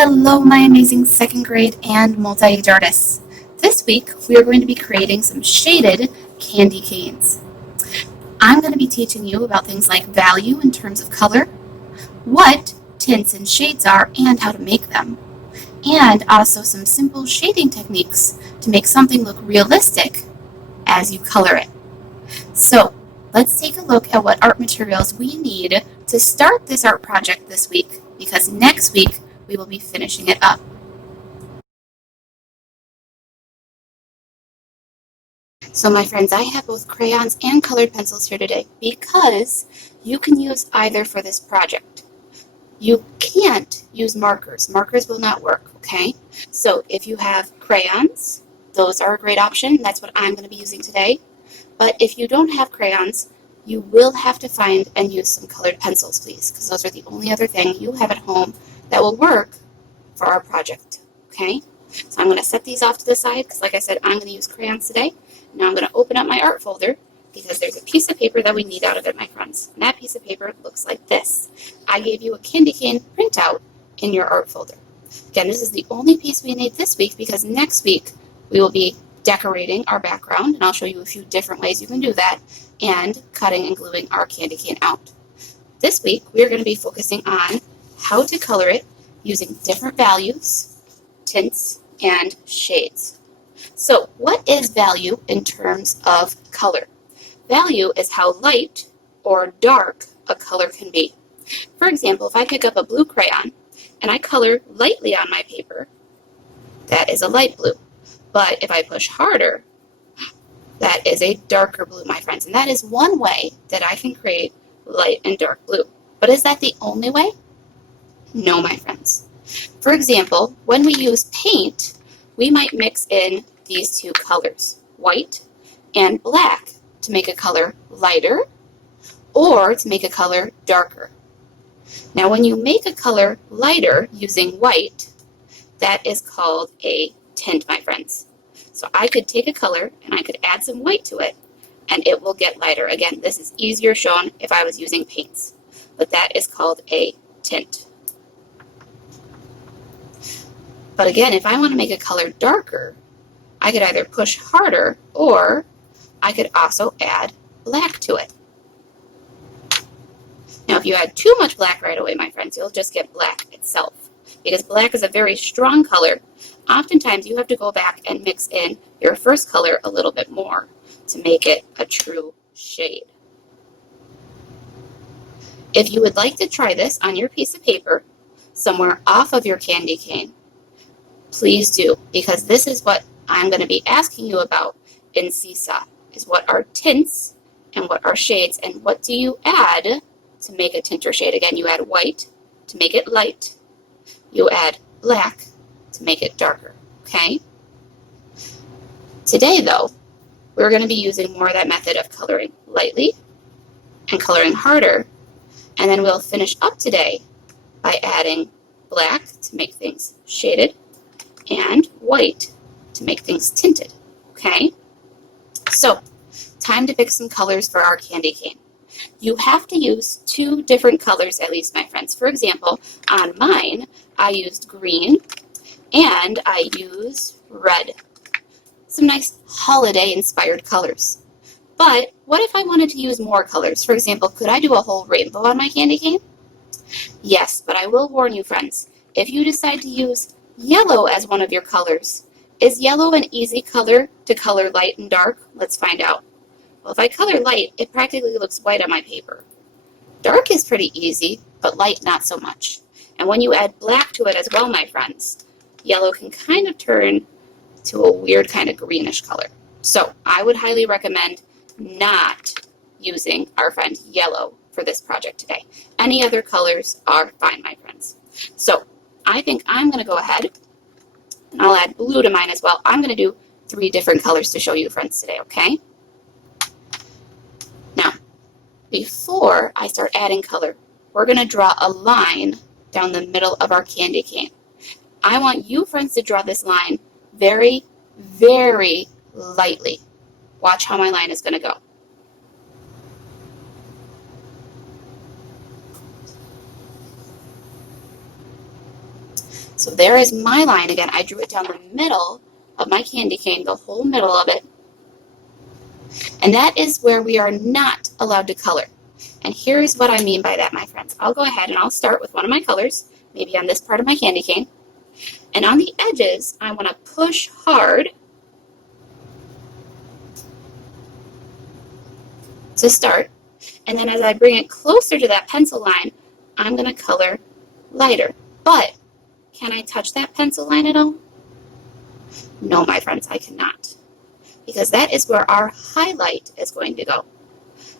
Hello, my amazing second grade and multi-age artists. This week, we are going to be creating some shaded candy canes. I'm going to be teaching you about things like value in terms of color, what tints and shades are, and how to make them, and also some simple shading techniques to make something look realistic as you color it. So, let's take a look at what art materials we need to start this art project this week, because next week we will be finishing it up. So my friends, I have both crayons and colored pencils here today because you can use either for this project. You can't use markers. Markers will not work, okay? So if you have crayons, those are a great option. That's what I'm going to be using today. But if you don't have crayons, you will have to find and use some colored pencils, please, because those are the only other thing you have at home that will work for our project, okay? So I'm going to set these off to the side because, like I said, I'm going to use crayons today. Now I'm going to open up my art folder because there's a piece of paper that we need out of it, my friends. And that piece of paper looks like this. I gave you a candy cane printout in your art folder. Again, this is the only piece we need this week because next week we will be decorating our background, and I'll show you a few different ways you can do that, and cutting and gluing our candy cane out. This week we are going to be focusing on how to color it using different values, tints, and shades. So what is value in terms of color? Value is how light or dark a color can be. For example, if I pick up a blue crayon and I color lightly on my paper, that is a light blue. But if I push harder, that is a darker blue, my friends. And that is one way that I can create light and dark blue. But is that the only way? No, my friends. For example, when we use paint, we might mix in these two colors, white and black, to make a color lighter or to make a color darker. Now, when you make a color lighter using white, that is called a tint, my friends. So I could take a color and I could add some white to it and it will get lighter. Again, this is easier shown if I was using paints, but that is called a tint. But again, if I want to make a color darker, I could either push harder or I could also add black to it. Now, if you add too much black right away, my friends, you'll just get black itself. Because black is a very strong color, oftentimes you have to go back and mix in your first color a little bit more to make it a true shade. If you would like to try this on your piece of paper, somewhere off of your candy cane, please do, because this is what I'm going to be asking you about in SeeSaw, is what are tints and what are shades, and what do you add to make a tint or shade. Again, you add white to make it light, you add black to make it darker, okay? Today, though, we're going to be using more of that method of coloring lightly and coloring harder, and then we'll finish up today by adding black to make things shaded and white to make things tinted, okay? So, time to pick some colors for our candy cane. You have to use two different colors at least, my friends. For example, on mine, I used green and I used red. Some nice holiday-inspired colors. But what if I wanted to use more colors? For example, could I do a whole rainbow on my candy cane? Yes, but I will warn you, friends, if you decide to use yellow as one of your colors, is yellow an easy color to color light and dark? Let's find out. Well, if I color light, it practically looks white on my paper. Dark is pretty easy, but light not so much. And when you add black to it as well, my friends, yellow can kind of turn to a weird kind of greenish color. So I would highly recommend not using our friend yellow for this project today. Any other colors are fine, my friends. So I think I'm going to go ahead and I'll add blue to mine as well. I'm going to do 3 different colors to show you, friends, today, okay? Now, before I start adding color, we're going to draw a line down the middle of our candy cane. I want you, friends, to draw this line very, very lightly. Watch how my line is going to go. So there is my line. Again, I drew it down the middle of my candy cane, the whole middle of it. And that is where we are not allowed to color. And here's what I mean by that, my friends. I'll go ahead and I'll start with one of my colors, maybe on this part of my candy cane. And on the edges, I want to push hard to start. And then as I bring it closer to that pencil line, I'm going to color lighter. But can I touch that pencil line at all? No, my friends, I cannot. Because that is where our highlight is going to go.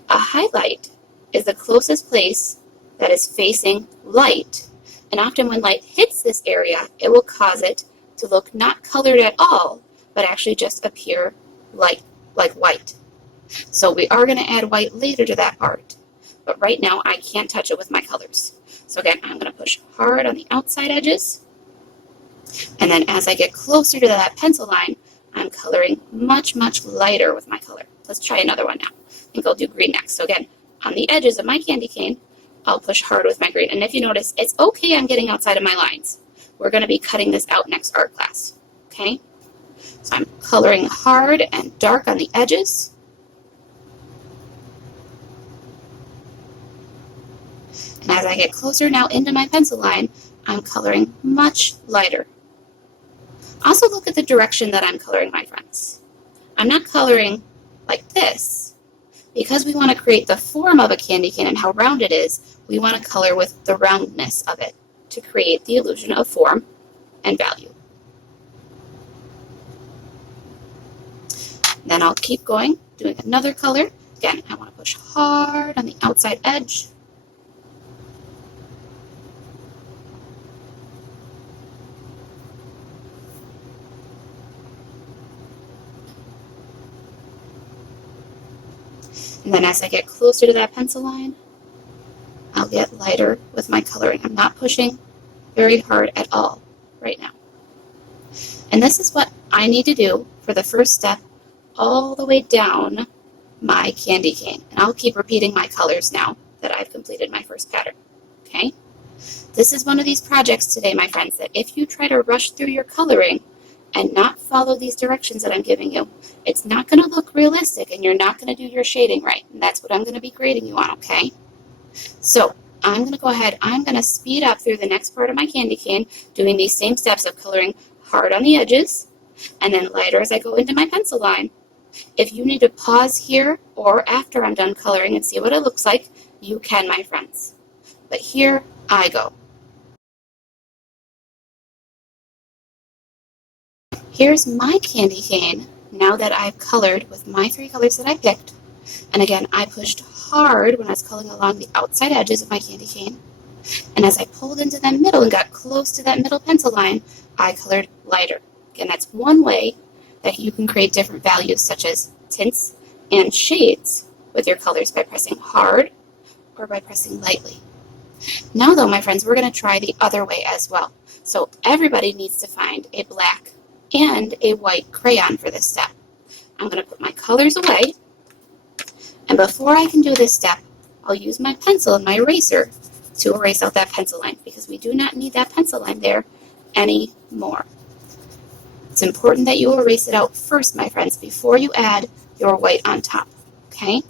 A highlight is the closest place that is facing light. And often when light hits this area, it will cause it to look not colored at all, but actually just appear like white. So we are going to add white later to that part. But right now, I can't touch it with my colors. So again, I'm going to push hard on the outside edges. And then as I get closer to that pencil line, I'm coloring much, much lighter with my color. Let's try another one now. I think I'll do green next. So again, on the edges of my candy cane, I'll push hard with my green. And if you notice, it's okay I'm getting outside of my lines. We're going to be cutting this out next art class. Okay? So I'm coloring hard and dark on the edges. And as I get closer now into my pencil line, I'm coloring much lighter. Also look at the direction that I'm coloring, my friends. I'm not coloring like this. Because we want to create the form of a candy cane and how round it is, we want to color with the roundness of it to create the illusion of form and value. Then I'll keep going, doing another color. Again, I want to push hard on the outside edge. And then as I get closer to that pencil line, I'll get lighter with my coloring. I'm not pushing very hard at all right now. And this is what I need to do for the first step all the way down my candy cane. And I'll keep repeating my colors now that I've completed my first pattern. Okay? This is one of these projects today, my friends, that if you try to rush through your coloring and not follow these directions that I'm giving you, it's not going to look realistic and you're not going to do your shading right. And that's what I'm going to be grading you on, okay? So I'm going to go ahead, I'm going to speed up through the next part of my candy cane, doing these same steps of coloring hard on the edges and then lighter as I go into my pencil line. If you need to pause here or after I'm done coloring and see what it looks like, you can, my friends. But here I go. Here's my candy cane now that I've colored with my 3 colors that I picked. And again, I pushed hard when I was coloring along the outside edges of my candy cane. And as I pulled into that middle and got close to that middle pencil line, I colored lighter. Again, that's one way that you can create different values such as tints and shades with your colors by pressing hard or by pressing lightly. Now though, my friends, we're going to try the other way as well. So everybody needs to find a black and a white crayon for this step. I'm going to put my colors away, and before I can do this step, I'll use my pencil and my eraser to erase out that pencil line because we do not need that pencil line there anymore. It's important that you erase it out first, my friends, before you add your white on top, okay?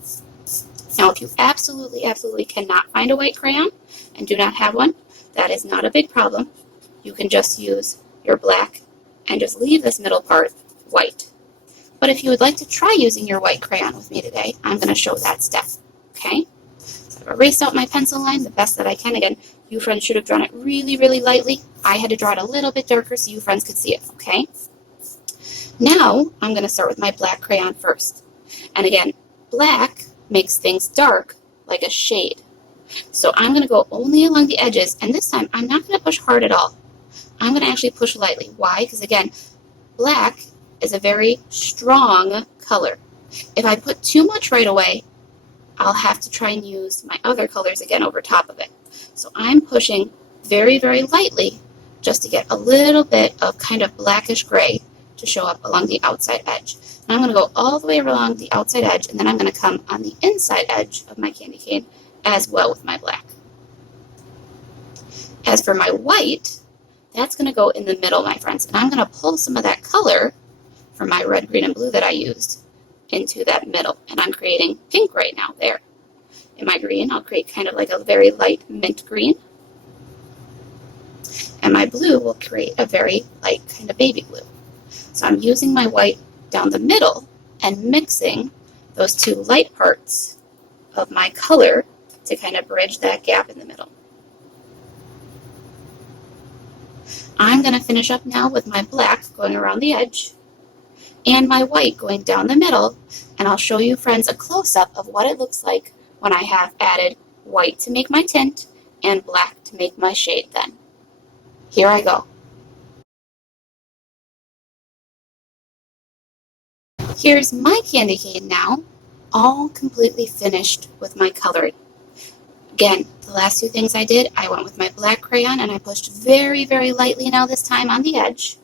Now, if you absolutely cannot find a white crayon and do not have one, that is not a big problem. You can just use your black and just leave this middle part white. But if you would like to try using your white crayon with me today, I'm going to show that step, okay? So I've erased out my pencil line the best that I can. Again, you friends should have drawn it really lightly. I had to draw it a little bit darker so you friends could see it, okay? Now, I'm going to start with my black crayon first. And again, black makes things dark like a shade. So I'm going to go only along the edges, and this time I'm not going to push hard at all. I'm going to actually push lightly. Why? Because again, black is a very strong color. If I put too much right away, I'll have to try and use my other colors again over top of it. So I'm pushing very lightly just to get a little bit of kind of blackish gray to show up along the outside edge. And I'm going to go all the way along the outside edge, and then I'm going to come on the inside edge of my candy cane as well with my black. As for my white, That's going to go in the middle, my friends. And I'm going to pull some of that color from my red, green, and blue that I used into that middle. And I'm creating pink right now there. In my green, I'll create kind of like a very light mint green. And my blue will create a very light kind of baby blue. So I'm using my white down the middle and mixing those two light parts of my color to kind of bridge that gap in the middle. I'm going to finish up now with my black going around the edge and my white going down the middle, and I'll show you, friends, a close-up of what it looks like when I have added white to make my tint and black to make my shade then. Here I go. Here's my candy cane now, all completely finished with my coloring. Again, the last two things I did, I went with my black crayon and I pushed very, very lightly now this time on the edge.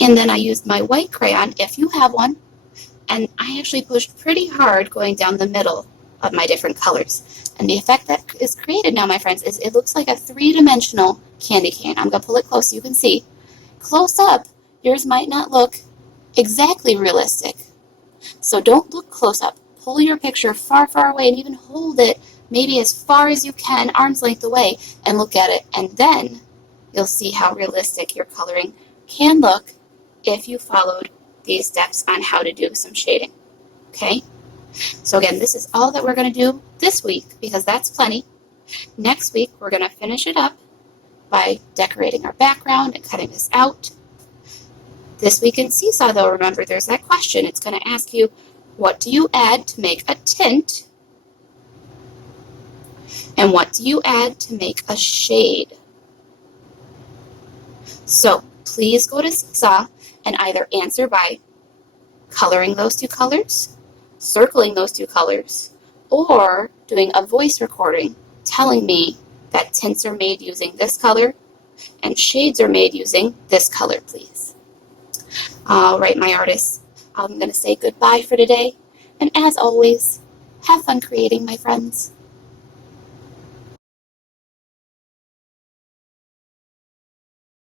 And then I used my white crayon, if you have one, and I actually pushed pretty hard going down the middle of my different colors. And the effect that is created now, my friends, is it looks like a three-dimensional candy cane. I'm going to pull it close so you can see. Close up, yours might not look exactly realistic. So don't look close up. Pull your picture far, far away and even hold it maybe as far as you can, arm's length away, and look at it. And then you'll see how realistic your coloring can look if you followed these steps on how to do some shading. Okay? So again, this is all that we're going to do this week because that's plenty. Next week, we're going to finish it up by decorating our background and cutting this out. This week in SeeSaw, though, remember, there's that question. It's going to ask you, what do you add to make a tint? And what do you add to make a shade? So please go to SeeSaw and either answer by coloring those two colors, circling those two colors, or doing a voice recording telling me that tints are made using this color and shades are made using this color, please. All right, my artists, I'm going to say goodbye for today. And as always, have fun creating, my friends.